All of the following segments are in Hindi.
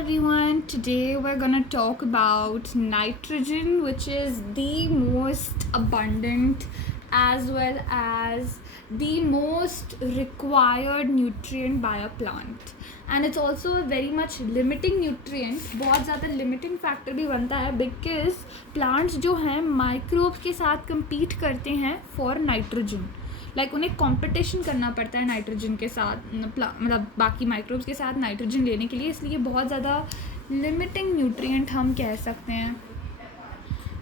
everyone, today we're gonna talk about nitrogen, which is the most abundant as well as the most required nutrient by a plant, and it's also a very much limiting nutrient. बहुत ज़्यादा limiting factor भी बनता है because plants जो हैं microbes के साथ compete करते हैं for nitrogen. उन्हें कंपटीशन करना पड़ता है नाइट्रोजन के साथ, मतलब बाकी माइक्रोब्स के साथ नाइट्रोजन लेने के लिए, इसलिए बहुत ज़्यादा लिमिटिंग न्यूट्रिएंट हम कह सकते हैं.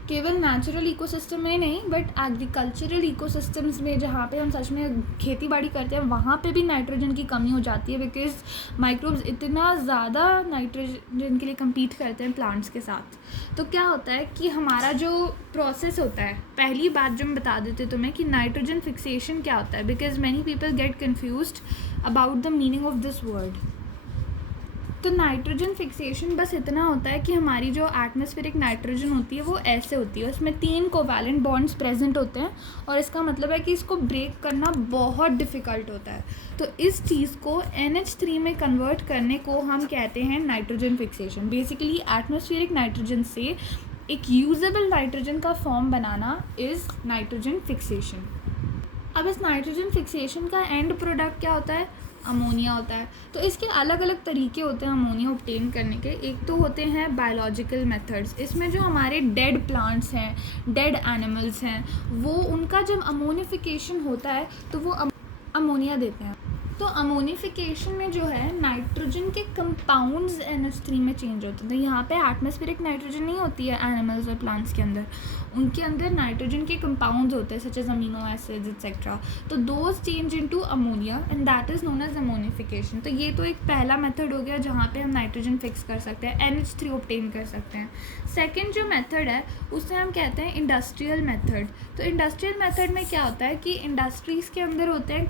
केवल नेचुरल इकोसिस्टम में नहीं बट एग्रीकल्चरल इकोसिस्टम्स में जहाँ पे हम सच में खेती बाड़ी करते हैं वहाँ पे भी नाइट्रोजन की कमी हो जाती है बिकॉज माइक्रोब्स इतना ज़्यादा नाइट्रोजन के लिए compete करते हैं प्लांट्स के साथ. तो क्या होता है कि हमारा जो प्रोसेस होता है, पहली बात जो मैं बता देती हूँ तुम्हें कि नाइट्रोजन फिक्सेशन क्या होता है, because many people get confused about the meaning of this word. तो नाइट्रोजन फिक्सेशन बस इतना होता है कि हमारी जो एटमॉस्फेरिक नाइट्रोजन होती है वो ऐसे होती है, उसमें 3 कोवैलेंट बॉन्ड्स प्रेजेंट होते हैं और इसका मतलब है कि इसको ब्रेक करना बहुत डिफ़िकल्ट होता है. तो इस चीज़ को NH3 में कन्वर्ट करने को हम कहते हैं nitrogen fixation. Basically atmospheric nitrogen से एक यूजेबल नाइट्रोजन का form banana is nitrogen fixation. अब इस नाइट्रोजन फिक्सेशन का एंड प्रोडक्ट क्या होता है? अमोनिया होता है. तो इसके अलग अलग तरीके होते हैं अमोनिया ऑब्टेन करने के. एक तो होते हैं बायोलॉजिकल मेथड्स. इसमें जो हमारे डेड प्लांट्स हैं, डेड एनिमल्स हैं, वो उनका जब अमोनिफिकेशन होता है तो वो अमोनिया देते हैं. तो अमोनिफिकेशन में जो है नाइट्रोजन के कंपाउंड्स NH3 में चेंज होते हैं. तो यहाँ पे एटमॉस्फेरिक नाइट्रोजन नहीं होती है एनिमल्स और प्लांट्स के अंदर, उनके अंदर नाइट्रोजन के कंपाउंड्स होते हैं such as amino acids etcetera. तो those change into ammonia and that is known as ammonification. तो ये तो एक पहला मेथड हो गया जहाँ पे हम नाइट्रोजन फिक्स कर सकते हैं, NH3 ऑब्टेन कर सकते हैं. सेकेंड जो मेथड है उसे हम कहते हैं इंडस्ट्रियल मेथड. तो इंडस्ट्रियल मेथड में क्या होता है कि इंडस्ट्रीज़ के अंदर होते हैं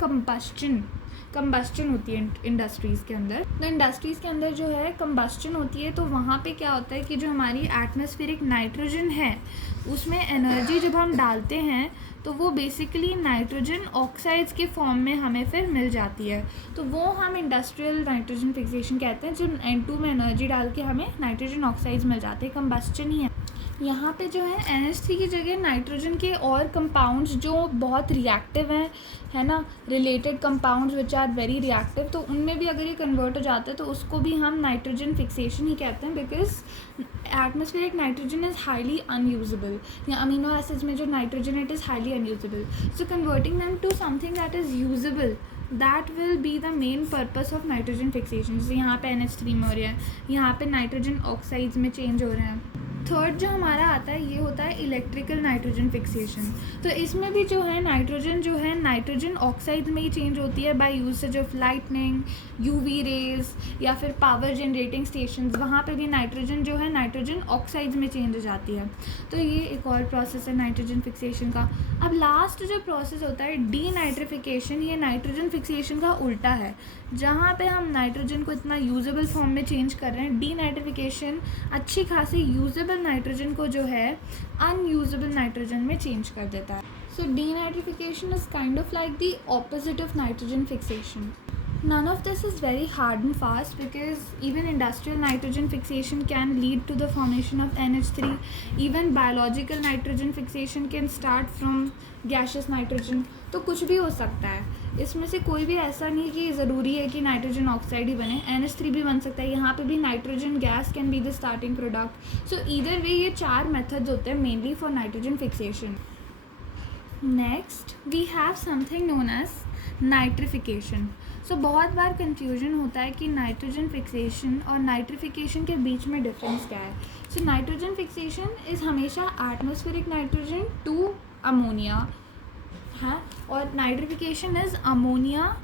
कंबस्चन होती है इंडस्ट्रीज़ के अंदर. तो इंडस्ट्रीज़ के अंदर जो है कंबस्चन होती है, तो वहाँ पे क्या होता है कि जो हमारी एटमॉस्फेरिक नाइट्रोजन है उसमें एनर्जी जब हम डालते हैं तो वो बेसिकली नाइट्रोजन ऑक्साइड्स के फॉर्म में हमें फिर मिल जाती है. तो वो हम इंडस्ट्रियल नाइट्रोजन फिक्सेशन कहते हैं. जब N2 में एनर्जी डाल के हमें नाइट्रोजन ऑक्साइड्स मिल जाते हैं, कंबस्चन ही है. यहाँ पे जो है NH3 की जगह नाइट्रोजन के और कंपाउंड्स जो बहुत रिएक्टिव हैं, है ना, related compounds which are very reactive, तो उनमें भी अगर ये कन्वर्ट हो जाता है तो उसको भी हम नाइट्रोजन फिक्सेशन ही कहते हैं because atmospheric nitrogen is highly unusable. या अमीनो एसिड्स में जो nitrogen it is highly unusable. So converting them to something that is usable, that will be the main purpose of nitrogen fixation. जैसे यहाँ पे NH3 में हो रहा है, यहाँ पे नाइट्रोजन ऑक्साइड्स में चेंज हो रहे हैं. थर्ड जो हमारा आता है ये होता है इलेक्ट्रिकल नाइट्रोजन फिक्सेशन. तो इसमें भी जो है नाइट्रोजन ऑक्साइड में ही चेंज होती है by usage of lightning, UV rays या फिर पावर जनरेटिंग स्टेशंस. वहाँ पे भी नाइट्रोजन जो है नाइट्रोजन ऑक्साइड्स में चेंज हो जाती है. तो ये एक और प्रोसेस है नाइट्रोजन फिक्सेशन का. अब लास्ट जो प्रोसेस होता है डीनाइट्रिफिकेशन, ये नाइट्रोजन फिक्सेशन का उल्टा है. जहाँ पे हम नाइट्रोजन को इतना यूजेबल फॉर्म में चेंज कर रहे हैं, डीनाइट्रिफिकेशन अच्छी खासी यूजेबल नाइट्रोजन को जो है अनयूजेबल नाइट्रोजन में चेंज कर देता है. So denitrification is kind of like the opposite of nitrogen fixation. None of this is very hard and fast because even industrial nitrogen fixation can lead to the formation of NH3. Even biological nitrogen fixation can start from gaseous nitrogen. तो कुछ भी हो सकता है. इसमें से कोई भी ऐसा नहीं कि ज़रूरी है कि नाइट्रोजन ऑक्साइड ही बने, NH3 भी बन सकता है. यहाँ पे भी nitrogen gas can be the starting product. So either way ये 4 मेथड्स होते हैं mainly for nitrogen fixation. Next we have something known as nitrification. So बहुत बार कन्फ्यूजन होता है कि नाइट्रोजन फिक्सेशन और नाइट्रिफिकेशन के बीच में डिफरेंस क्या है. सो नाइट्रोजन फिक्सेशन इज़ हमेशा एटमॉस्फेरिक नाइट्रोजन टू अमोनिया है, और nitrification is ammonia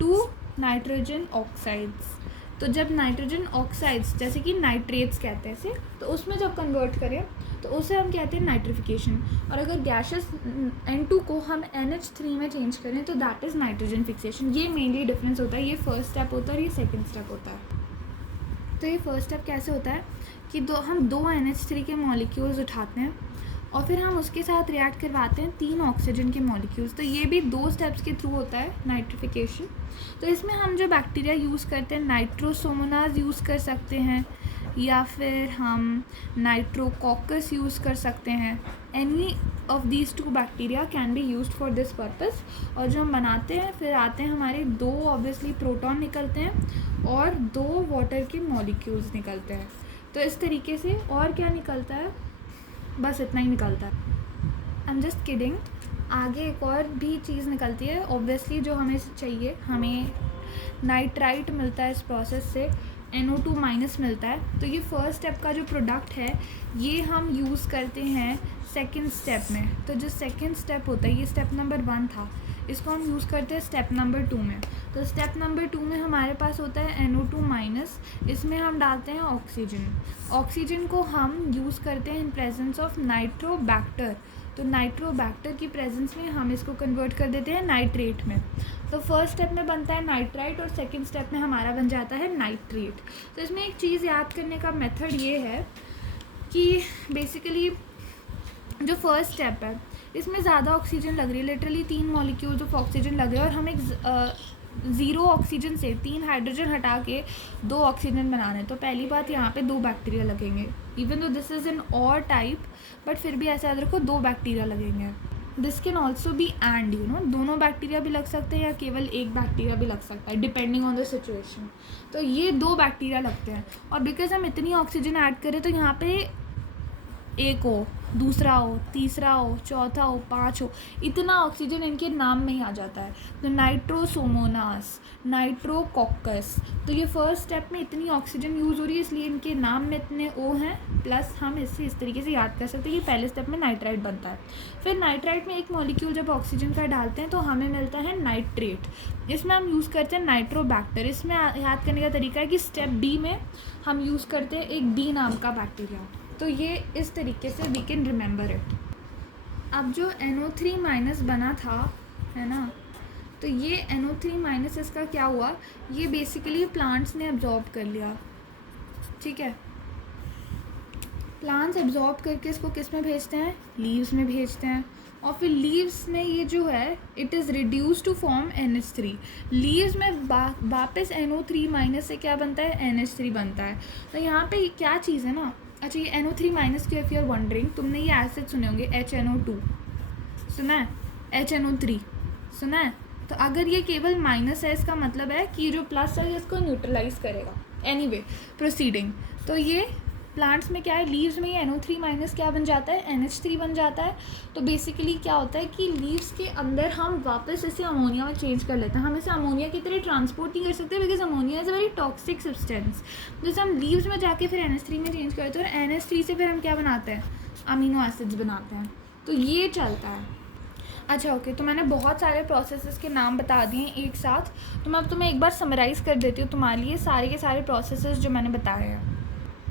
to nitrogen oxides. तो जब नाइट्रोजन ऑक्साइड्स जैसे कि नाइट्रेट्स कहते हैं इसे, तो उसमें जब कन्वर्ट करें तो उसे हम कहते हैं नाइट्रिफिकेशन. और अगर गैसेस N2 को हम NH3 में चेंज करें तो दैट इज़ नाइट्रोजन फिक्सेशन. ये मेनली डिफरेंस होता है. ये फर्स्ट स्टेप होता है और ये सेकेंड स्टेप होता है. तो ये फर्स्ट स्टेप कैसे होता है कि हम दो NH3 के मॉलिक्यूल्स उठाते हैं और फिर हम उसके साथ रिएक्ट करवाते हैं 3 ऑक्सीजन के मॉलिक्यूल्स। तो ये भी 2 स्टेप्स के थ्रू होता है नाइट्रिफिकेशन। तो इसमें हम जो बैक्टीरिया यूज़ करते हैं नाइट्रोसोमोनाज यूज़ कर सकते हैं, या फिर हम नाइट्रोकॉकस यूज़ कर सकते हैं। Any of these 2 bacteria can be used for this purpose. और जो हम बनाते हैं फिर आते हैं हमारे 2 ऑब्वियसली प्रोटॉन निकलते हैं और 2 वाटर के मॉलिक्यूल्स निकलते हैं। तो इस तरीके से और क्या निकलता है, बस इतना ही निकलता है। I am just kidding. आगे एक और भी चीज़ निकलती है ऑब्वियसली जो हमें चाहिए। हमें नाइट्राइट मिलता है इस प्रोसेस से, NO2- मिलता है। तो ये फर्स्ट स्टेप का जो प्रोडक्ट है ये हम यूज़ करते हैं सेकंड स्टेप में। तो जो सेकंड स्टेप होता है, ये स्टेप नंबर 1 था, इसको हम यूज़ करते हैं स्टेप नंबर 2 में। तो स्टेप नंबर 2 में हमारे पास होता है NO2-, इसमें हम डालते हैं ऑक्सीजन। ऑक्सीजन को हम यूज़ करते हैं इन प्रेजेंस ऑफ नाइट्रोबैक्टर। तो नाइट्रोबैक्टर की प्रेजेंस में हम इसको कन्वर्ट कर देते हैं नाइट्रेट में। तो फर्स्ट स्टेप में बनता है नाइट्राइट और सेकंड स्टेप में हमारा बन जाता है नाइट्रेट। तो इसमें एक चीज़ याद करने का मेथड ये है कि बेसिकली जो फर्स्ट स्टेप है इसमें ज़्यादा ऑक्सीजन लग रही है, लिटरली 3 मॉलिक्यूल्स ऑफ ऑक्सीजन लग रहे हैं, और हम एक 0 ऑक्सीजन से 3 हाइड्रोजन हटा के 2 ऑक्सीजन बना रहे हैं। तो पहली बात यहाँ पे 2 बैक्टीरिया लगेंगे, even though this is an और टाइप, बट फिर भी ऐसा याद रखो 2 बैक्टीरिया लगेंगे। This can also be and दोनों बैक्टीरिया भी लग सकते हैं या केवल एक बैक्टीरिया भी लग सकता है डिपेंडिंग ऑन द सिचुएशन। तो ये 2 बैक्टीरिया लगते हैं, और बिकॉज हम इतनी ऑक्सीजन ऐड करें तो यहाँ पे एक हो, दूसरा हो, तीसरा हो, चौथा हो, 5 हो, इतना ऑक्सीजन इनके नाम में ही आ जाता है। तो नाइट्रोसोमोनास, नाइट्रोकॉकस, तो ये फर्स्ट स्टेप में इतनी ऑक्सीजन यूज़ हो रही है इसलिए इनके नाम में इतने ओ हैं, प्लस हम इससे इस तरीके से याद कर सकते हैं कि पहले स्टेप में नाइट्राइट बनता है। फिर नाइट्राइट में एक मॉलिक्यूल जब ऑक्सीजन का डालते हैं तो हमें मिलता है नाइट्रेट। इसमें हम यूज़ करते हैं नाइट्रोबैक्टर। इसमें याद करने का तरीका है कि स्टेप बी में हम यूज़ करते हैं एक बी नाम का बैक्टीरिया। तो ये इस तरीके से वी कैन रिमेंबर इट। अब जो NO3- बना था, है ना, तो ये NO3- इसका क्या हुआ, ये बेसिकली प्लांट्स ने एब्जॉर्ब कर लिया। ठीक है, प्लांट्स एब्जॉर्ब करके इसको किस में भेजते हैं, लीव्स में भेजते हैं, और फिर लीव्स में ये जो है it is reduce to form NH3। Leaves में वापस NO3- से क्या बनता है, NH3 बनता है। तो यहाँ पे क्या चीज़ है ना, अच्छा ये NO3- की इफ़ यू आर वंडरिंग, तुमने ये एसिड सुने होंगे HNO2 सुना है, HNO3 सुना है। तो अगर ये केवल माइनस है इसका मतलब है कि जो प्लस है इसको न्यूट्रलाइज करेगा। एनीवे प्रोसीडिंग, तो ये प्लांट्स में क्या है, लीव्स में ये NO3- क्या बन जाता है, NH3 बन जाता है। तो बेसिकली क्या होता है कि लीव्स के अंदर हम वापस इसे अमोनिया में चेंज कर लेते हैं। हम इसे अमोनिया की तरह ट्रांसपोर्ट नहीं कर सकते because ammonia is a very toxic substance. जैसे हम लीव्स में जाके फिर NH3 में चेंज करते हैं, और NH3 से फिर हम क्या बनाते हैं, अमीनो एसिड्स बनाते हैं। तो ये चलता है। अच्छा ओके, तो मैंने बहुत सारे प्रोसेसेस के नाम बता दिए एक साथ, तो मैं अब तुम्हें एक बार समराइज़ कर देती हूँ तुम्हारे लिए सारे के सारे प्रोसेसेस जो मैंने बताए हैं।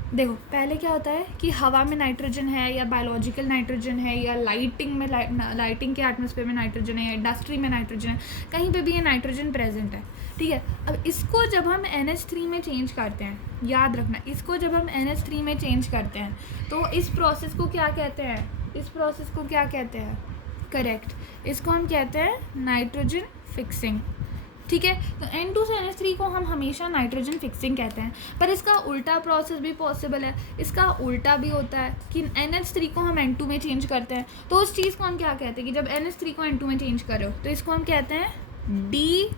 देखो पहले क्या होता है कि हवा में नाइट्रोजन है, या बायोलॉजिकल नाइट्रोजन है, या लाइटिंग में लाइटिंग के एटमॉस्फेयर में नाइट्रोजन है, या इंडस्ट्री में नाइट्रोजन है, कहीं पे भी ये नाइट्रोजन प्रेजेंट है। ठीक है, अब इसको जब हम NH3 में चेंज करते हैं, याद रखना, इसको जब हम NH3 में चेंज करते हैं तो इस प्रोसेस को क्या कहते हैं, इस प्रोसेस को क्या कहते हैं, करेक्ट, इसको हम कहते हैं नाइट्रोजन फिक्सिंग। ठीक है, तो N2 से NH3 को हम हमेशा नाइट्रोजन फिक्सिंग कहते हैं, पर इसका उल्टा प्रोसेस भी पॉसिबल है। इसका उल्टा भी होता है कि NH3 को हम N2 में चेंज करते हैं, तो उस चीज़ को हम क्या कहते हैं कि जब NH3 को N2 में चेंज करो तो इसको हम कहते हैं डी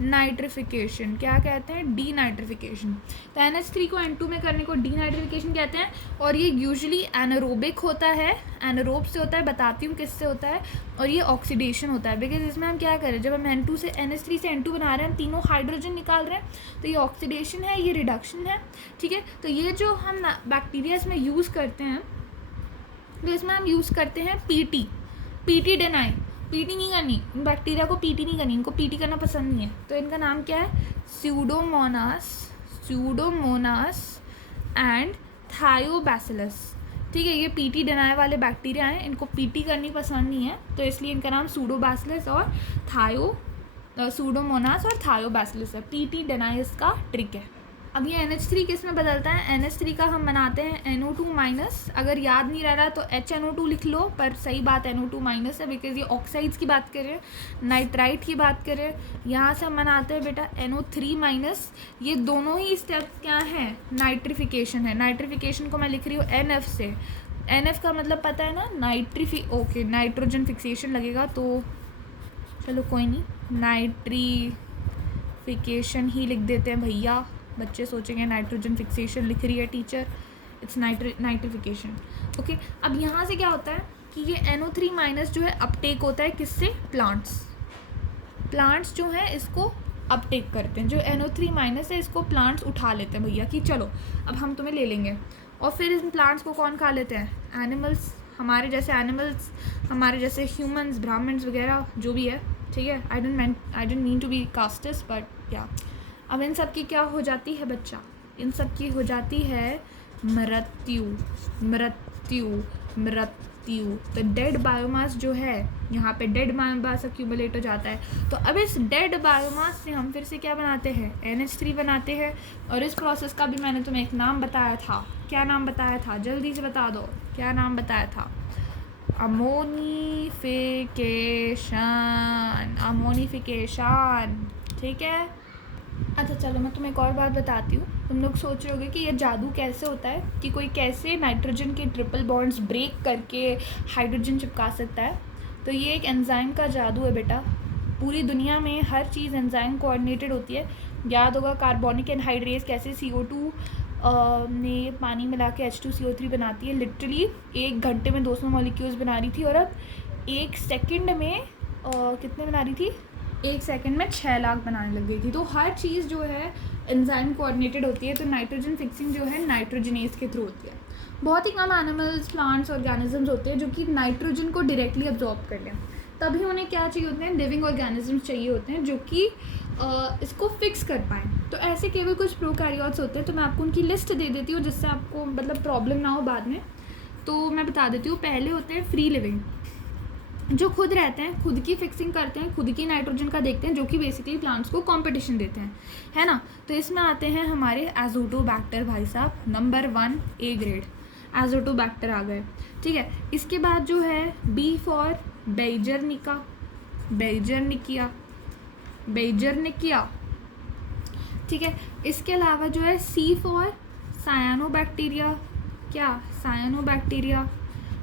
नाइट्रिफिकेशन। क्या कहते हैं, डी नाइट्रिफिकेशन। तो NH3 को N2 में करने को डी नाइट्रिफिकेशन कहते हैं, और ये यूजुअली एनारोबिक होता है, एनारोब से होता है, बताती हूँ किससे होता है, और ये ऑक्सीडेशन होता है। बिकॉज इसमें हम क्या करें, जब हम NH3 से N2 बना रहे हैं, तीनों हाइड्रोजन निकाल रहे हैं, तो ये ऑक्सीडेशन है, ये रिडक्शन है। ठीक है, तो ये जो हम बैक्टीरिया इसमें यूज़ करते हैं, तो इसमें हम यूज़ करते हैं पीटी डेनाई। पीटी नहीं करनी, बैक्टीरिया को पीटी नहीं करनी, इनको पीटी करना पसंद नहीं है। तो इनका नाम क्या है, स्यूडोमोनास एंड थायोबैसिलस। ठीक है, ये पीटी डेनाई वाले बैक्टीरिया हैं, इनको पीटी करनी पसंद नहीं है, तो इसलिए इनका नाम सूडोबैसिलस और सूडोमोनास और थायोबैसिलस है। पीटी डेनाई इसका ट्रिक है। अब ये NH3 किस में बदलता है, NH3 का हम बनाते हैं NO2 माइनस। अगर याद नहीं रह रहा तो HNO2 लिख लो, पर सही बात NO2 माइनस है, बिकॉज ये ऑक्साइड्स की बात करें, नाइट्राइट की बात करें। यहाँ से हम बनाते हैं बेटा NO3 माइनस। ये दोनों ही स्टेप्स क्या हैं, नाइट्रिफिकेशन है। नाइट्रिफिकेशन को मैं लिख रही हूँ NF से। NF का मतलब पता है ना, ओके नाइट्रोजन फिक्सेशन लगेगा, तो चलो कोई नहीं, नाइट्रिफिकेशन ही लिख देते हैं भैया। बच्चे सोचेंगे नाइट्रोजन फिक्सेशन लिख रही है टीचर, इट्स नाइट्रिफिकेशन। ओके, अब यहाँ से क्या होता है कि ये NO3 माइनस जो है अपटेक होता है किससे, प्लांट्स जो हैं इसको अपटेक करते हैं। जो NO3 माइनस है इसको प्लांट्स उठा लेते हैं भैया, कि चलो अब हम तुम्हें ले लेंगे। और फिर इन प्लांट्स को कौन खा लेते हैं, एनिमल्स, हमारे जैसे एनिमल्स, हमारे जैसे ह्यूमंस, ब्राह्मण्स वगैरह जो भी है, ठीक है। I don't mean to be casteist, but yeah. अब इन सब की क्या हो जाती है बच्चा, इन सब की हो जाती है मृत्यु। तो डेड बायोमास जो है, यहाँ पे डेड बायोमास अक्यूमुलेट हो जाता है। तो अब इस डेड बायोमास से हम फिर से क्या बनाते हैं, NH3 बनाते हैं। और इस प्रोसेस का भी मैंने तुम्हें एक नाम बताया था। क्या नाम बताया था, जल्दी से बता दो, क्या नाम बताया था, अमोनिफिकेशन, ठीक है। अच्छा चलो मैं तुम्हें एक और बात बताती हूँ। तुम लोग सोच रहे होगे कि ये जादू कैसे होता है, कि कोई कैसे नाइट्रोजन के ट्रिपल बॉन्ड्स ब्रेक करके हाइड्रोजन चिपका सकता है। तो ये एक एंजाइम का जादू है बेटा। पूरी दुनिया में हर चीज़ एंजाइम कोऑर्डिनेटेड होती है। याद होगा कार्बोनिक एनहाइड्रेस कैसे CO2 ने पानी मिला के H2CO3 बनाती है। लिटरली 1 घंटे में 200 मॉलिक्यूल्स बना रही थी, और अब 1 सेकेंड में कितने बना रही थी, 1 सेकेंड में 6 लाख बनाने लग गई थी। तो हर चीज़ जो है एंजाइम कोऑर्डिनेटेड होती है। तो नाइट्रोजन फिक्सिंग जो है नाइट्रोजनेज के थ्रू होती है। बहुत ही कम एनिमल्स, प्लांट्स, ऑर्गेनिजम्स होते हैं जो कि नाइट्रोजन को डायरेक्टली अब्जॉर्ब कर लें। तभी उन्हें क्या चाहिए होते हैं, लिविंग ऑर्गेनिजम्स चाहिए होते हैं जो कि इसको फिक्स कर पाएँ। तो ऐसे केवल कुछ प्रोकैरियोट्स होते हैं। तो मैं आपको उनकी लिस्ट दे देती हूँ, जिससे आपको मतलब प्रॉब्लम ना हो बाद में। तो मैं बता देती हूँ। पहले होते हैं फ्री लिविंग, जो खुद रहते हैं, खुद की फिक्सिंग करते हैं, खुद की नाइट्रोजन का देखते हैं, जो कि बेसिकली प्लांट्स को कंपटीशन देते हैं, है ना। तो इसमें आते हैं हमारे एजोटोबैक्टर भाई साहब, नंबर 1 A ग्रेड एजोटोबैक्टर आ गए, ठीक है। इसके बाद जो है B फॉर बेइजरनिकिया, ठीक है। इसके अलावा जो है C फॉर सायानोबैक्टीरिया,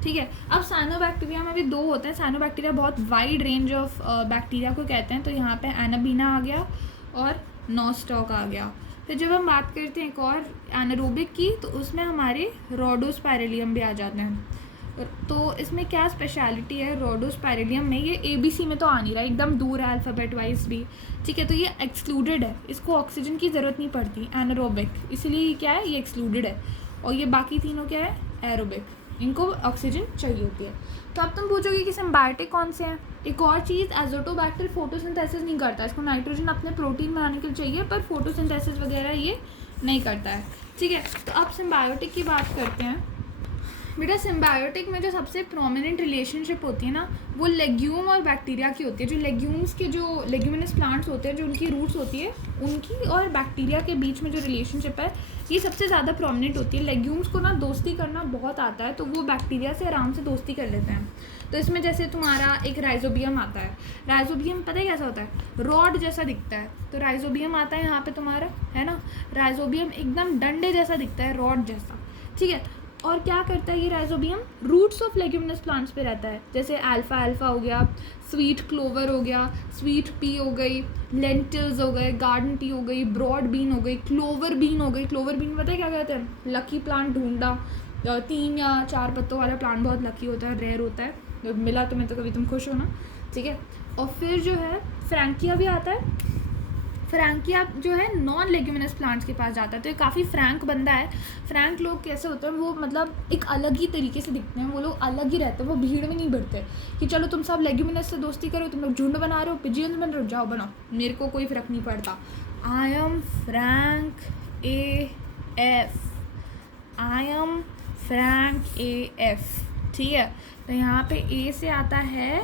ठीक है। अब साइनोबैक्टीरिया में भी 2 होते हैं। साइनोबैक्टीरिया बहुत वाइड रेंज ऑफ बैक्टीरिया को कहते हैं। तो यहाँ पे एनाबीना आ गया और नोस्टॉक आ गया। फिर जब हम बात करते हैं एक और एनारोबिक की, तो उसमें हमारे रोडोस्पाइरेलियम भी आ जाते हैं। तो इसमें क्या स्पेशलिटी है रोडोस्पाइरेलियम में, ये ABC में तो आ नहीं रहा, एकदम दूर है अल्फ़ाबेट वाइज भी, ठीक है। तो ये एक्सक्लूडेड है, इसको ऑक्सीजन की ज़रूरत नहीं पड़ती, एनारोबिक, इसलिए क्या है, ये एक्सक्लूडेड है। और ये बाकी तीनों क्या है, एरोबिक, इनको ऑक्सीजन चाहिए होती है। तो अब तुम पूछोगे कि सिम्बायोटिक कौन से हैं। एक और चीज़, एजोटोबैक्टर फोटोसिंथेसिस नहीं करता, इसको नाइट्रोजन अपने प्रोटीन बनाने के लिए चाहिए, पर फोटोसिंथेसिस वगैरह ये नहीं करता है, ठीक है। तो अब सिम्बायोटिक की बात करते हैं। बेटा सिम्बायोटिक में जो सबसे प्रोमिनेंट रिलेशनशिप होती है ना, वो लेग्यूम और बैक्टीरिया की होती है। जो लेग्यूम्स के जो लेग्यूमिनस प्लांट्स होते हैं, जो उनकी रूट्स होती है, उनकी और बैक्टीरिया के बीच में जो रिलेशनशिप है, ये सबसे ज़्यादा प्रोमिनेंट होती है। लेग्यूम्स को ना दोस्ती करना बहुत आता है, तो वो बैक्टीरिया से आराम से दोस्ती कर लेते हैं। तो इसमें जैसे तुम्हारा एक राइजोबियम आता है। राइजोबियम पता है कैसा होता है, रॉड जैसा दिखता है। तो राइजोबियम आता है यहाँ पे तुम्हारा, है ना। राइजोबियम एकदम डंडे जैसा दिखता है, रॉड जैसा, ठीक है। और क्या करता है ये Rhizobium, roots of leguminous plants पे रहता है। जैसे अल्फा हो गया, स्वीट क्लोवर हो गया, स्वीट पी हो गई, लेंटिल्स हो गए, गार्डन पी हो गई, ब्रॉड बीन हो गई, क्लोवर बीन हो गई। क्लोवर बीन पता है क्या कहते हैं, लकी प्लांट ढूंढा। 3 या 4 पत्तों वाला प्लांट बहुत लकी होता है, रेयर होता है। जब मिला तुम्हें तो कभी तुम खुश हो ना, ठीक है। और फिर जो है फ्रैंकिया भी आता है। फ्रैंकिया जो है नॉन लेग्यूमिनस प्लांट्स के पास जाता है। तो ये काफ़ी फ्रैंक बंदा है। फ्रैंक लोग कैसे होते हैं, वो मतलब एक अलग ही तरीके से दिखते हैं, वो लोग अलग ही रहते हैं, वो भीड़ में नहीं बढ़ते कि चलो तुम सब लेग्यूमिनस से दोस्ती करो, तुम लोग झुंड बना रहे हो, पिजियंस बन रहे हो, जाओ बनाओ, मेरे को कोई फ़र्क नहीं पड़ता। आई एम फ्रैंक AF, ठीक है। तो यहाँ पे A से आता है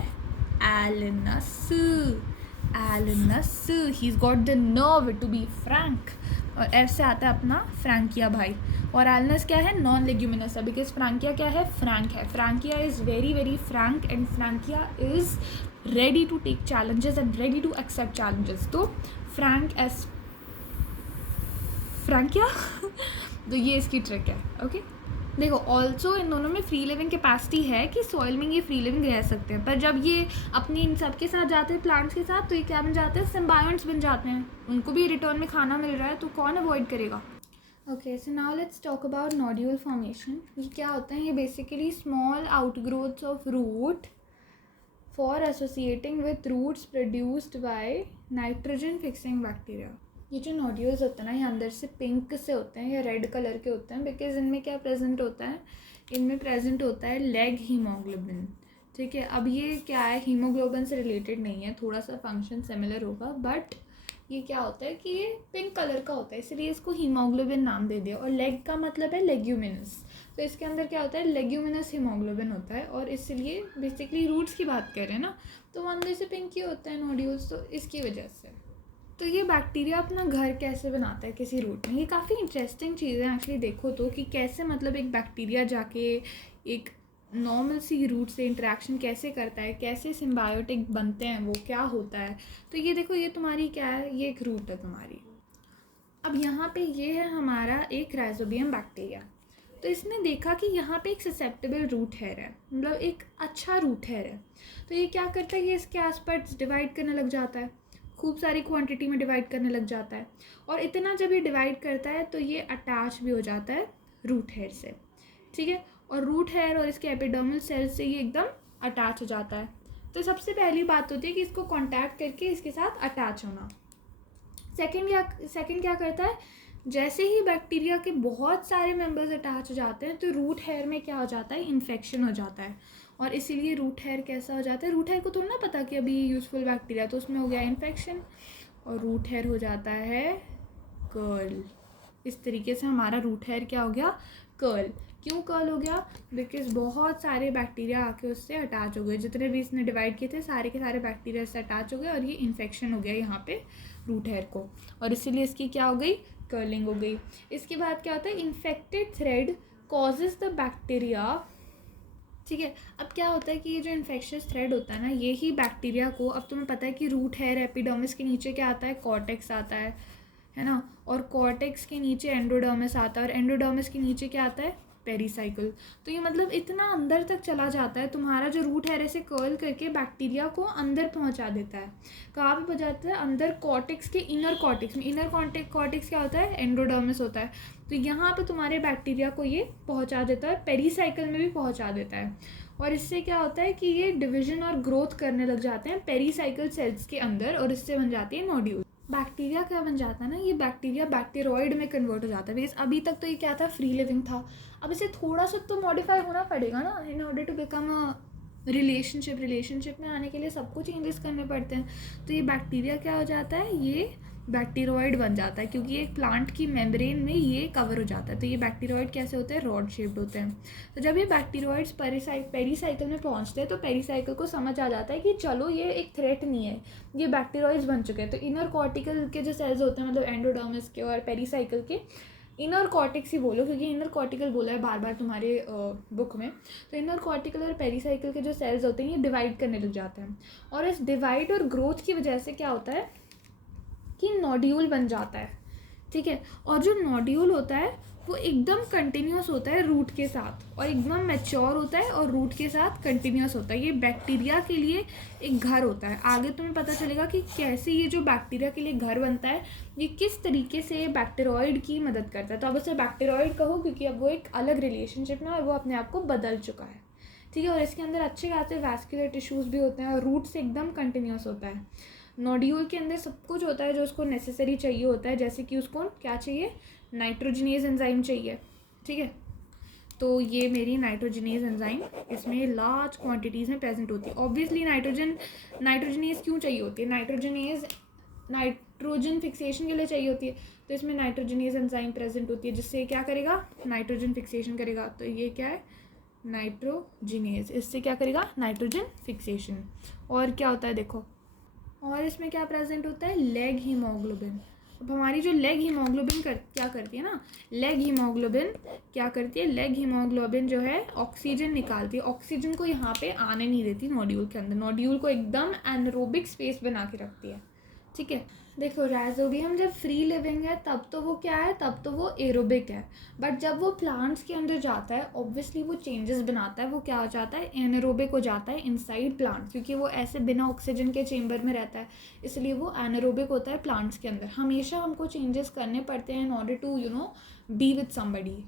एलिनस, he's got the nerve to be frank। और एफ से आता है अपना फ्रैंकिया भाई। और एलनस क्या है, नॉन लेग्यूमिनस है, बिकॉज फ्रैंकिया क्या है, फ्रैंक है। Frankia is very very frank and Frankia is ready to take challenges and ready to accept challenges. तो फ्रैंक एस फ्रैंकिया तो ये इसकी ट्रिक है। ओके देखो, ऑल्सो इन दोनों में फ्री लिविंग कैपेसिटी है कि सॉइल में ये फ्री लिविंग रह सकते हैं, पर जब ये अपनी इन सब के साथ जाते हैं प्लांट्स के साथ, तो ये क्या बन जाते हैं, सिम्बायोंट्स बन जाते हैं। उनको भी रिटर्न में खाना मिल रहा है, तो कौन अवॉइड करेगा। Okay so now let's talk about nodule formation. ये क्या होता है, ये basically small outgrowths of root for associating with roots produced by nitrogen fixing bacteria. ये जो नोड्यूल्स होते हैं ना, ये अंदर से पिंक से होते हैं या रेड कलर के होते हैं, बिकॉज इनमें क्या प्रेजेंट होता है, इनमें प्रेजेंट होता है लेग हीमोग्लोबिन। ठीक है, अब ये क्या है, हीमोग्लोबिन से रिलेटेड नहीं है, थोड़ा सा फंक्शन सिमिलर होगा, बट ये क्या होता है कि ये पिंक कलर का होता है, इसलिए इसको हीमोग्लोबिन नाम दे दिया। और लेग का मतलब है लेग्यूमिनस, तो इसके अंदर क्या होता है, लेग्यूमिनस हीमोग्लोबिन होता है, और इसलिए बेसिकली रूट्स की बात कर रहे हैं ना, तो वो अंदर से पिंक ही होता है नोड्यूल्स, तो इसकी वजह से। तो ये बैक्टीरिया अपना घर कैसे बनाता है किसी रूट में, ये काफ़ी इंटरेस्टिंग चीज़ है एक्चुअली देखो तो, कि कैसे मतलब एक बैक्टीरिया जाके एक नॉर्मल सी रूट से इंटरेक्शन कैसे करता है, कैसे सिम्बायोटिक बनते हैं, वो क्या होता है। तो ये देखो, ये तुम्हारी क्या है, ये एक रूट है तुम्हारी। अब यहाँ पे ये है हमारा एक राइजोबियम बैक्टीरिया। तो इसने देखा कि यहाँ पे एक ससेप्टेबल रूट हेयर है, मतलब एक अच्छा रूट हेयर है। तो ये क्या करता है, ये इसके आसपास डिवाइड करने लग जाता है, खूब सारी क्वांटिटी में डिवाइड करने लग जाता है। और इतना जब ये डिवाइड करता है तो ये अटैच भी हो जाता है रूट हेयर से। ठीक है, और रूट हेयर और इसके एपिडर्मल सेल से ये एकदम अटैच हो जाता है। तो सबसे पहली बात होती है कि इसको कांटेक्ट करके इसके साथ अटैच होना। सेकंड क्या करता है, जैसे ही बैक्टीरिया के बहुत सारे मेंबर्स अटैच हो जाते हैं, तो रूट हेयर में क्या हो जाता है, इन्फेक्शन हो जाता है। और इसीलिए रूट हेयर कैसा हो जाता है, रूट हेयर को तो ना पता कि अभी यूज़फुल बैक्टीरिया, तो उसमें हो गया इन्फेक्शन, और रूट हेयर हो जाता है कर्ल। इस तरीके से हमारा रूट हेयर क्या हो गया, कर्ल। क्यों कर्ल हो गया, बिकॉज बहुत सारे बैक्टीरिया आके उससे अटैच हो गए, जितने भी इसने डिवाइड किए थे सारे के सारे बैक्टीरिया से अटैच हो गए, और ये इन्फेक्शन हो गया यहाँ पे रूट हेयर को, और इसीलिए इसकी क्या हो गई, कर्लिंग हो गई। इसके बाद क्या होता है, infected thread causes the bacteria. ठीक है, अब क्या होता है कि ये जो इन्फेक्शियस थ्रेड होता है ना, ये ही बैक्टीरिया को, अब तुम्हें पता है कि रूट हेयर एपिडर्मिस के नीचे क्या आता है, कॉर्टेक्स आता है ना, और कॉर्टेक्स के नीचे एंडोडर्मिस आता है, और एंडोडर्मिस के नीचे क्या आता है, पेरीसाइकिल। तो ये मतलब इतना अंदर तक चला जाता है, तुम्हारा जो रूट हेयर ऐसे कर्ल करके बैक्टीरिया को अंदर पहुंचा देता है। कहाँ पे पहुंचाता है, अंदर कॉर्टेक्स के इनर कॉर्टेक्स में। इनर कॉर्टेक्स क्या होता है, एंडोडर्मिस होता है। तो यहाँ पे तुम्हारे बैक्टीरिया को ये पहुंचा देता है, पेरीसाइकिल में भी पहुंचा देता है, और इससे क्या होता है कि ये डिवीजन और ग्रोथ करने लग जाते हैं पेरीसाइकिल सेल्स के अंदर, और इससे बन जाती है नोड्यूल। बैक्टीरिया क्या बन जाता है ना, ये बैक्टीरिया बैक्टीरॉइड में कन्वर्ट हो जाता है, बिकॉज अभी तक तो ये क्या था, फ्री लिविंग था। अब इसे थोड़ा सा तो मॉडिफाई होना पड़ेगा ना, in order to become a relationship में आने के लिए सबको चेंजेस करने पड़ते हैं। तो ये बैक्टीरिया क्या हो जाता है, ये बैक्टीरॉइड बन जाता है, क्योंकि एक प्लांट की मेम्ब्रेन में ये कवर हो जाता है। तो ये बैक्टीरॉइड कैसे होते हैं, रॉड शेप्ड होते हैं। तो जब ये बैक्टीरॉइड्स पेरीसाइकिल में पहुंचते हैं, तो पेरीसाइकिल को समझ आ जाता है कि चलो ये एक थ्रेट नहीं है, ये बैक्टीरॉइड्स बन चुके हैं। तो इनर कॉर्टिकल के जो सेल्स होते हैं, मतलब एंडोडर्मिस के और पेरीसाइकिल के, इनर कॉर्टिक्स ही बोलो क्योंकि इनर कॉर्टिकल बोला है बार बार तुम्हारे बुक में। तो इनर कॉर्टिकल और पेरीसाइकिल के जो सेल्स होते हैं, ये डिवाइड करने लग जाते हैं, और इस डिवाइड और ग्रोथ की वजह से क्या होता है कि नोड्यूल बन जाता है। ठीक है, और जो नोड्यूल होता है वो एकदम कंटिन्यूस होता है रूट के साथ, और एकदम मैच्योर होता है और रूट के साथ कंटिन्यूस होता है। ये बैक्टीरिया के लिए एक घर होता है। आगे तुम्हें पता चलेगा कि कैसे ये जो बैक्टीरिया के लिए घर बनता है, ये किस तरीके से बैक्टीरॉइड की मदद करता है। तो अब उसे बैक्टीरॉइड कहो क्योंकि अब वो एक अलग रिलेशनशिप में और वो अपने आप को बदल चुका है। ठीक है, और इसके अंदर अच्छे खासे वैस्कुलर टिश्यूज़ भी होते हैं, और रूट से एकदम कंटिन्यूस होता है। नोड्यूल के अंदर सब कुछ होता है जो उसको नेसेसरी चाहिए होता है, जैसे कि उसको क्या चाहिए, नाइट्रोजनेज एंजाइम चाहिए। ठीक है, तो ये मेरी नाइट्रोजनेज एंजाइम इसमें लार्ज क्वांटिटीज़ में प्रेजेंट होती है। ऑब्वियसली नाइट्रोजनेज क्यों चाहिए होती है, नाइट्रोजन फिक्सेशन के लिए चाहिए होती है। तो इसमें नाइट्रोजनेज एंजाइम प्रेजेंट होती है, जिससे क्या करेगा, नाइट्रोजन फिक्सेशन करेगा। तो ये क्या है, नाइट्रोजनेज, इससे क्या करेगा, नाइट्रोजन फिक्सेशन। और क्या होता है देखो, और इसमें क्या प्रेजेंट होता है, लेग हीमोग्लोबिन। अब हमारी जो लेग हीमोग्लोबिन क्या करती है ना, लेग हीमोग्लोबिन क्या करती है, लेग हीमोग्लोबिन जो है ऑक्सीजन निकालती है, ऑक्सीजन को यहाँ पे आने नहीं देती नोड्यूल के अंदर, नोड्यूल को एकदम एनारोबिक स्पेस बना के रखती है, ठीक है। देखो राइजोबियम जब फ्री लिविंग है तब तो वो क्या है, तब तो वो एरोबिक है, बट जब वो प्लांट्स के अंदर जाता है ऑब्वियसली वो चेंजेस बनाता है, वो क्या हो जाता है, एनारोबिक हो जाता है इनसाइड प्लांट, क्योंकि वो ऐसे बिना ऑक्सीजन के चेंबर में रहता है, इसलिए वो एनारोबिक होता है प्लांट्स के अंदर। हमेशा हमको चेंजेस करने पड़ते हैं in order to be with somebody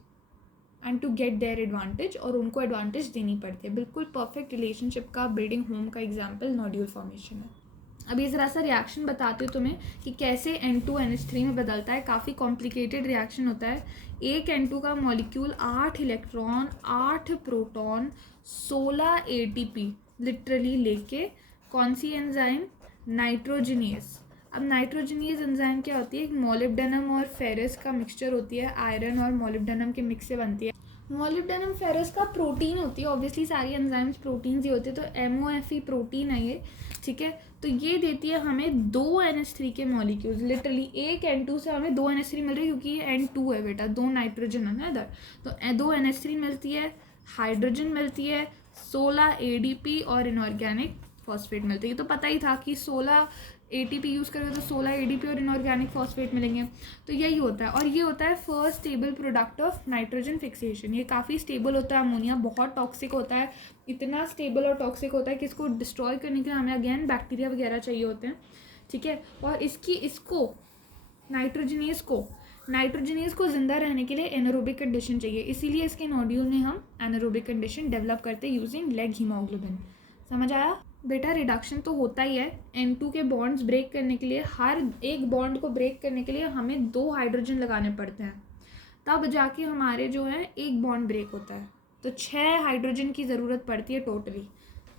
and to get their advantage, और उनको एडवांटेज देनी पड़ती है। बिल्कुल परफेक्ट रिलेशनशिप का ब्रीडिंग होम का एग्जाम्पल नोड्यूल फॉर्मेशन है। अभी ज़रा सा रिएक्शन बताती हूँ तुम्हें कि कैसे N2NH3 में बदलता है। काफ़ी कॉम्प्लिकेटेड रिएक्शन होता है। एक N2 का molecule 8 electron 8 proton 16 ATP literally लेके कौन सी एंजाइम, नाइट्रोजिनेज। अब नाइट्रोजिनेज एंजाइम क्या होती है, एक मोलिब्डेनम और फेरस का मिक्सचर होती है, आयरन और मोलिब्डेनम के मिक्स से बनती है। मोलिब्डेनम फेरस का प्रोटीन होती है, ऑब्वियसली सारी एंजाइम्स प्रोटीन्स ही होते हैं, तो MOFE प्रोटीन है ये, ठीक है। तो ये देती है हमें 2 NH3 के मॉलिक्यूल्स, लिटरली एक N2 से हमें 2 NH3 मिल रही है, क्योंकि ये N2 है बेटा, 2 नाइट्रोजन है ना इधर, तो 2 NH3 मिलती है, हाइड्रोजन मिलती है, 16 ADP और इनऑर्गेनिक फॉस्फेट मिलती है। तो पता ही था कि 16 ATP यूज़ करोगे तो 16 ADP और इनऑर्गेनिक फॉस्फेट मिलेंगे। तो यही होता है, और ये होता है first stable product of nitrogen fixation. ये काफ़ी स्टेबल होता है, अमोनिया बहुत टॉक्सिक होता है, इतना स्टेबल और टॉक्सिक होता है कि इसको डिस्ट्रॉय करने के लिए हमें अगेन बैक्टीरिया वगैरह चाहिए होते हैं, ठीक है। और इसको नाइट्रोजनेज को ज़िंदा रहने के लिए एनारोबिक कंडीशन चाहिए, इसीलिए इसके नोड्यूल में हम एनारोबिक कंडीशन डेवलप करते हैं यूजिंग लेग हीमोग्लोबिन। समझ आया बेटा? रिडक्शन तो होता ही है। N2 के बॉन्ड्स ब्रेक करने के लिए, हर एक बॉन्ड को ब्रेक करने के लिए हमें 2 हाइड्रोजन लगाने पड़ते हैं, तब जाके हमारे जो है एक बॉन्ड ब्रेक होता है। तो 6 हाइड्रोजन की ज़रूरत पड़ती है, टोटली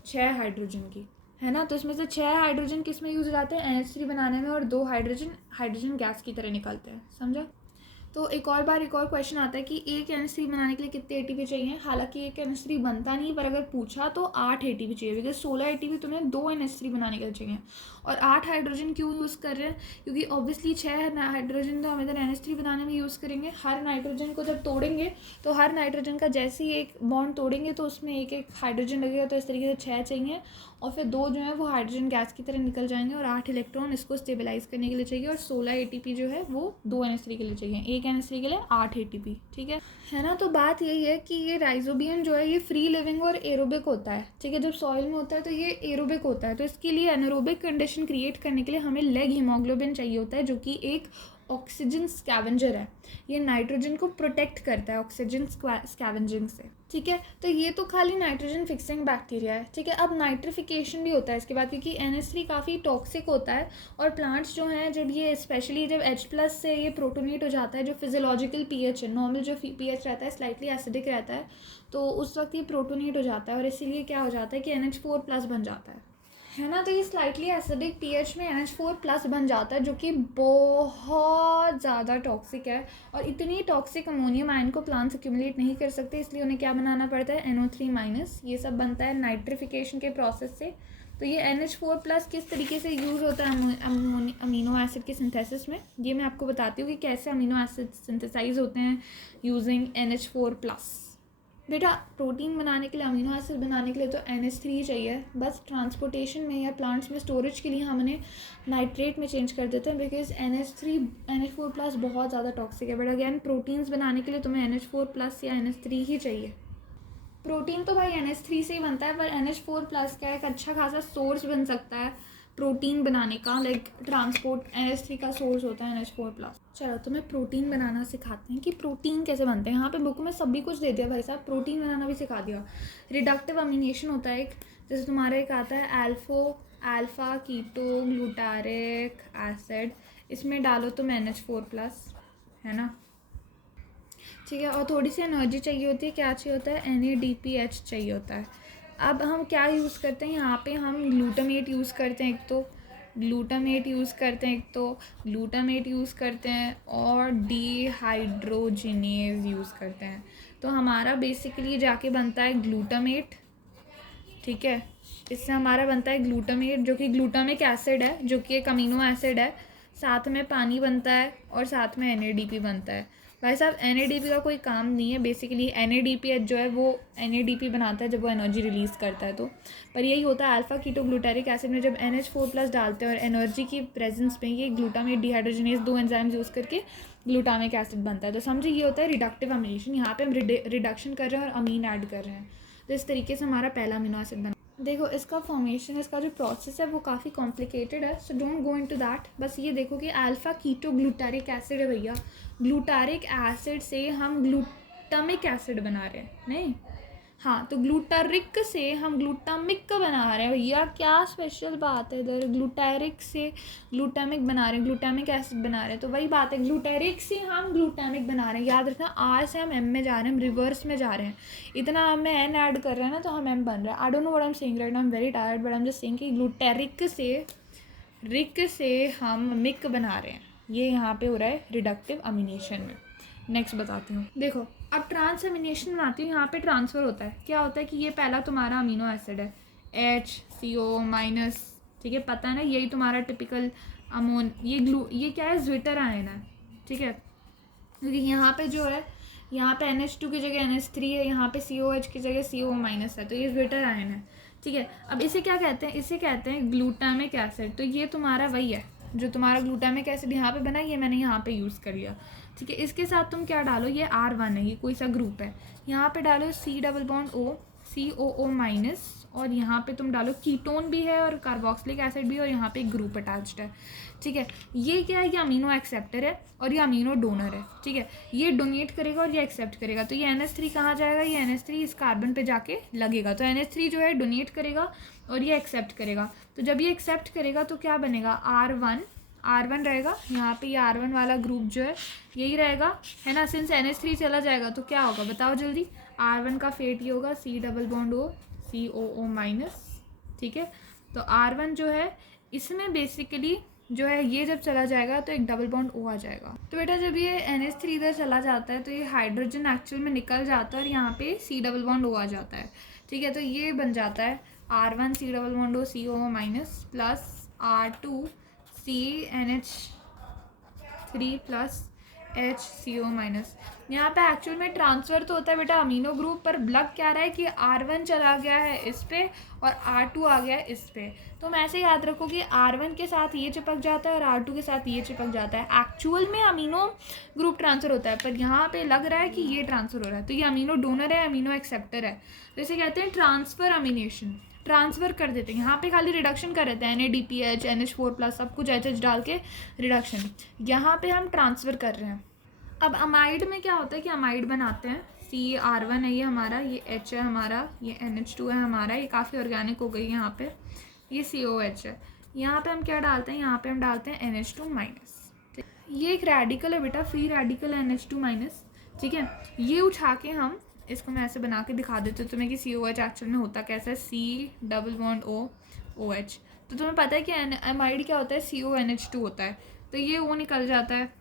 6 हाइड्रोजन की, है ना। तो इसमें से 6 हाइड्रोजन किस में यूज़ हो जाते हैं, NH3 बनाने में, और 2 हाइड्रोजन गैस की तरह निकलते हैं, समझा। तो एक और क्वेश्चन आता है कि एक NH3 बनाने के लिए कितने ATP चाहिए। हालांकि एक NH3 बनता नहीं, पर अगर पूछा तो 8 ATP चाहिए, बिकॉज 16 ATP तुम्हें 2 NH3 बनाने के लिए चाहिए। और 8 हाइड्रोजन क्यों यूज़ कर रहे हैं, क्योंकि ऑब्वियसली 6 हाइड्रोजन तो हम इधर NH3 बनाने में यूज़ करेंगे। हर नाइट्रोजन को जब तोड़ेंगे तो हर नाइट्रोजन का जैसे ही एक बॉन्ड तोड़ेंगे तो उसमें एक एक हाइड्रोजन लगेगा, तो इस तरीके से 6 चाहिए, और फिर 2 जो है वो हाइड्रोजन गैस की तरह निकल जाएंगे, और 8 इलेक्ट्रॉन इसको स्टेबलाइज करने के लिए चाहिए, और 16 ATP जो है वो 2 NH3 के लिए चाहिए, एक NH3 के लिए 8 ATP, ठीक है ना। तो बात यही है कि ये राइजोबियम जो है ये फ्री लिविंग और एरोबिक होता है, ठीक है। जब सॉइल में होता है तो ये एरोबिक होता है, तो इसके लिए एनारोबिक कंडीशन क्रिएट करने के लिए हमें लेग हीमोग्लोबिन चाहिए होता है, जो कि एक ऑक्सीजन स्कैवेंजर है। ये नाइट्रोजन को प्रोटेक्ट करता है ऑक्सीजन स्कैवेंजिंग से, ठीक है। तो ये तो खाली नाइट्रोजन फिक्सिंग बैक्टीरिया है, ठीक है। अब नाइट्रिफिकेशन भी होता है इसके बाद, क्योंकि NH3 काफ़ी टॉक्सिक होता है, और प्लांट्स जो हैं जब ये स्पेशली जब H+ से ये प्रोटोनेट हो जाता है, जो फिजियोलॉजिकल pH है, नॉर्मल जो pH रहता है स्लाइटली एसिडिक रहता है, तो उस वक्त ये प्रोटोनेट हो जाता है, और इसीलिए क्या हो जाता है कि NH4+ बन जाता है ना। तो ये स्लाइटली एसिडिक pH में NH4+ बन जाता है, जो कि बहुत ज़्यादा टॉक्सिक है, और इतनी टॉक्सिक अमोनियम आयन को प्लांट्स एक्यूमुलेट नहीं कर सकते, इसलिए उन्हें क्या बनाना पड़ता है, NO3-। ये सब बनता है नाइट्रिफिकेशन के प्रोसेस से। तो ये NH4+ किस तरीके से यूज़ होता है अमीनो एसिड के सिंथेसिस में, ये मैं आपको बताती हूँ कि कैसे अमीनो एसिड सिंथेसाइज होते हैं यूजिंग NH4+। बेटा प्रोटीन बनाने के लिए, अमीनो एसिड बनाने के लिए तो NH3 चाहिए, बस ट्रांसपोर्टेशन में या प्लांट्स में स्टोरेज के लिए हम उन्हें नाइट्रेट में चेंज कर देते हैं, बिकॉज NH4+ बहुत ज़्यादा टॉक्सिक है। बट अगेन प्रोटीन्स बनाने के लिए तुम्हें NH4+ या NH3 ही चाहिए। प्रोटीन तो भाई NH3 से ही बनता है, पर NH4+ का एक अच्छा खासा सोर्स बन सकता है प्रोटीन बनाने का, लाइक ट्रांसपोर्ट NH3 का सोर्स होता है NH4+। चलो तुम्हें प्रोटीन बनाना सिखाते हैं कि प्रोटीन कैसे बनते हैं। यहाँ पे बुक में सभी कुछ दे दिया भाई साहब, प्रोटीन बनाना भी सिखा दिया। रिडक्टिव अमीनेशन होता है एक, जैसे तुम्हारा एक आता है अल्फा कीटो ग्लूटारिक एसिड, इसमें डालो तुम NH4+, है ना, ठीक है। और थोड़ी सी एनर्जी चाहिए होती है, क्या चाहिए होता है, NADPH चाहिए होता है। अब हम क्या यूज़ करते हैं यहाँ पे, हम ग्लूटामेट यूज़ करते हैं, एक तो ग्लूटामेट यूज़ करते हैं और डिहाइड्रोजिनेज यूज़ करते हैं। तो हमारा बेसिकली जाके बनता है ग्लूटामेट, ठीक है। इससे हमारा बनता है ग्लूटामेट, जो कि ग्लूटामिक एसिड है, जो कि एक अमीनो एसिड है, साथ में पानी बनता है और साथ में NADP बनता है। भाई साहब NADP का कोई काम नहीं है, बेसिकली NADP जो है वो NADP बनाता है जब वो एनर्जी रिलीज़ करता है। तो पर यही होता है अल्फा कीटोग्लूटारिक एसिड में जब NH4+ डालते हैं और एनर्जी की प्रेजेंस में ये ग्लूटामेट डिहाइड्रोजनेज 2 एंजाइम्स यूज़ करके ग्लूटामिक एसिड बनता है। तो समझिए ये होता है रिडक्टिव अमीनेशन। यहाँ पे हम रिडक्शन कर रहे हैं और अमीन ऐड कर रहे हैं। तो इस तरीके से हमारा पहला अमीनो एसिड बना। देखो इसका फॉर्मेशन, इसका जो प्रोसेस है वो काफ़ी कॉम्प्लिकेटेड है, so don't go into that. बस ये देखो कि अल्फा कीटोग्लूटारिक एसिड है भैया, ग्लूटारिक एसिड से हम ग्लूटामिक एसिड बना रहे हैं, नहीं हाँ, तो ग्लूटारिक से हम ग्लूटामिक बना रहे हैं भैया। क्या स्पेशल बात है इधर, ग्लूटारिक से ग्लूटामिक बना रहे हैं, ग्लूटामिक एसिड बना रहे हैं। तो वही बात है, ग्लूटारिक से हम ग्लूटामिक बना रहे हैं। याद रखना R से हम M में जा रहे हैं, हम रिवर्स में जा रहे हैं। इतना हमें N ऐड कर रहे हैं ना तो हम M बन रहा है। I don't know what I am saying right now, I am very tired but I am just saying कि ग्लूटारिक से हम मिक बना रहे हैं। ये यहाँ पे हो रहा है रिडक्टिव अमीनेशन में। नेक्स्ट बताती हूँ। देखो अब ट्रांस अमीनेशन बनाती हूँ। यहाँ पे ट्रांसफ़र होता है। क्या होता है कि ये पहला तुम्हारा अमीनो एसिड है HCO-, ठीक है, पता है ना, यही तुम्हारा टिपिकल ये क्या है, ज्विटर आयन है, ठीक है, क्योंकि यहाँ पे जो है, यहाँ पे NH2 की जगह NH3 है, यहाँ पे COH की जगह CO- है, तो ये ज्विटर आयन है, ठीक है। अब इसे क्या कहते हैं, इसे कहते हैं ग्लूटामिक एसिड। तो ये तुम्हारा वही है जो तुम्हारा ग्लूटामिक एसिड यहाँ पे बना, ये मैंने यहाँ पे यूज़ कर लिया, ठीक है। इसके साथ तुम क्या डालो, ये R1 है, ये कोई सा ग्रुप है, यहाँ पे डालो C+O COO-, और यहाँ पे तुम डालो कीटोन भी है और कार्बोक्सिलिक एसिड भी है और यहाँ पे एक ग्रुप अटैच्ड है, ठीक है। ये क्या है, ये अमीनो एक्सेप्टर है और ये अमीनो डोनर है, ठीक है। ये डोनेट करेगा और ये एक्सेप्ट करेगा। तो ये NH3 कहाँ जाएगा, ये NH3 इस कार्बन पे जाके लगेगा। तो NH3 जो है डोनेट करेगा और ये एक्सेप्ट करेगा। तो जब ये एक्सेप्ट करेगा तो क्या बनेगा, R1 रहेगा। यहाँ पे ये R1 वाला ग्रुप जो है यही रहेगा, है ना। सिंस NH3 चला जाएगा तो क्या होगा बताओ जल्दी, R1 का फेट ये होगा C+O COO-, ठीक है। तो R1 जो है इसमें बेसिकली जो है ये जब चला जाएगा तो एक डबल बॉन्ड O आ जाएगा। तो बेटा जब ये NH3 इधर चला जाता है तो ये हाइड्रोजन एक्चुअल में निकल जाता है और यहाँ पे C+O आ जाता है, ठीक है। तो ये बन जाता है R1 C+O COO- plus R2 CNH3 plus HCO-। यहाँ पे एक्चुअल में ट्रांसफ़र तो होता है बेटा अमीनो ग्रुप, पर लग क्या रहा है कि R1 चला गया है इस पे और R2 आ गया है इस पे। तो मैं ऐसे याद रखो कि R1 के साथ ये चिपक जाता है और R2 के साथ ये चिपक जाता है। एक्चुअल में अमीनो ग्रुप ट्रांसफ़र होता है, पर यहाँ पे लग रहा है कि ये ट्रांसफ़र हो रहा है। तो ये अमीनो डोनर है, अमीनो एक्सेप्टर है, तो इसे कहते हैं ट्रांसफ़र अमीनेशन। ट्रांसफ़र कर देते हैं, यहाँ पे खाली रिडक्शन कर देते हैं, NADPH NH4+ सब कुछ HH डाल के रिडक्शन। यहाँ पे हम ट्रांसफ़र कर रहे हैं। अब अमाइड में क्या होता है कि अमाइड बनाते हैं, CR1 है ये हमारा, ये H है हमारा, ये NH2 है हमारा, ये काफ़ी ऑर्गेनिक हो गई यहाँ पे, ये COH है। यहाँ पे हम क्या डालते हैं, यहाँ पे हम डालते हैं NH2-। ये एक रेडिकल है बेटा, फ्री रेडिकल है NH2-, ठीक है। ये उठा के हम इसको मैं ऐसे बना के दिखा देती हूँ तुम्हें कि COH एक्चुअल में होता कैसा है, C+O OH। तो तुम्हें पता है कि अमाइड क्या होता है, CONH2 होता है, तो ये O निकल जाता है,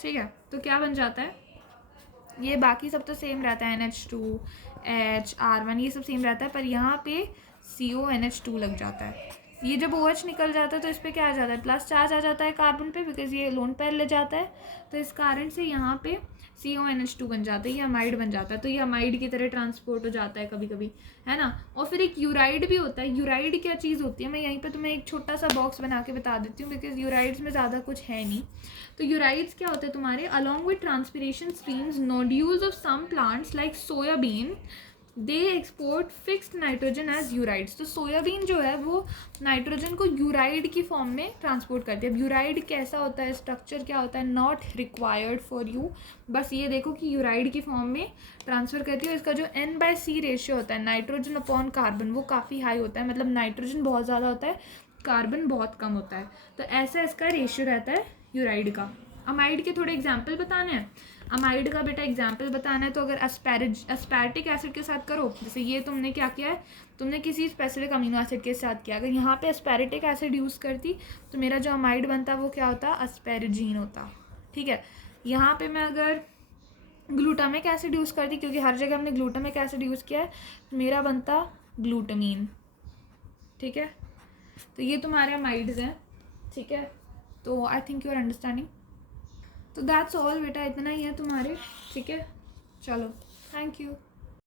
ठीक है। तो क्या बन जाता है, ये बाकी सब तो सेम रहता है, NH2 H R1 ये सब सेम रहता है, पर यहाँ पे CONH2 लग जाता है। ये जब OH निकल जाता है तो इस पर क्या आ जाता है, प्लस चार्ज आ जाता है कार्बन पे, बिकॉज ये लोन पेयर ले जाता है, तो इस कारण से यहाँ पे CONH2 बन जाता है, ये अमाइड बन जाता है। तो ये अमाइड की तरह ट्रांसपोर्ट हो जाता है कभी कभी, है ना। और फिर एक यूराइड भी होता है। यूराइड क्या चीज़ होती है, मैं यहीं पे तुम्हें एक छोटा सा बॉक्स बना के बता देती हूँ, बिकॉज यूराइड्स में ज़्यादा कुछ है नहीं। तो यूराइड्स क्या होते हैं तुम्हारे, along with transpiration streams nodules of some plants like soybean, they export fixed nitrogen as ureides. तो सोयाबीन जो है वो नाइट्रोजन को यूराइड की फॉर्म में ट्रांसपोर्ट करती है। अब यूराइड कैसा होता है, स्ट्रक्चर क्या होता है, नॉट रिक्वायर्ड फॉर यू, बस ये देखो कि यूराइड की फॉर्म में ट्रांसफ़र करती है। इसका जो N/C रेशियो होता है, नाइट्रोजन अपॉन कार्बन, वो काफ़ी हाई होता है, मतलब नाइट्रोजन बहुत ज़्यादा होता है, कार्बन बहुत कम होता है। तो ऐसा इसका रेशियो रहता है यूराइड का। अमाइड के थोड़े एग्जाम्पल बताने हैं। अमाइड का बेटा एग्जाम्पल बताना है तो अगर एस्पार्टिक एसिड के साथ करो, जैसे ये तुमने क्या किया है, तुमने किसी स्पेसिफिक अमीनो एसिड के साथ किया, अगर यहाँ पे एस्पार्टिक एसिड यूज़ करती तो मेरा जो अमाइड बनता वो क्या होता, एस्पेरेजीन होता, ठीक है। यहाँ पे मैं अगर ग्लूटामिक एसिड यूज़ करती, क्योंकि हर जगह हमने ग्लूटामिक एसिड यूज़ किया है, तो मेरा बनता ग्लूटामीन, ठीक है। तो ये तुम्हारे अमाइड्स हैं, ठीक है। तो I think you are understanding. तो दैट्स ऑल बेटा, इतना ही है तुम्हारे. ठीक है, चलो, थैंक यू.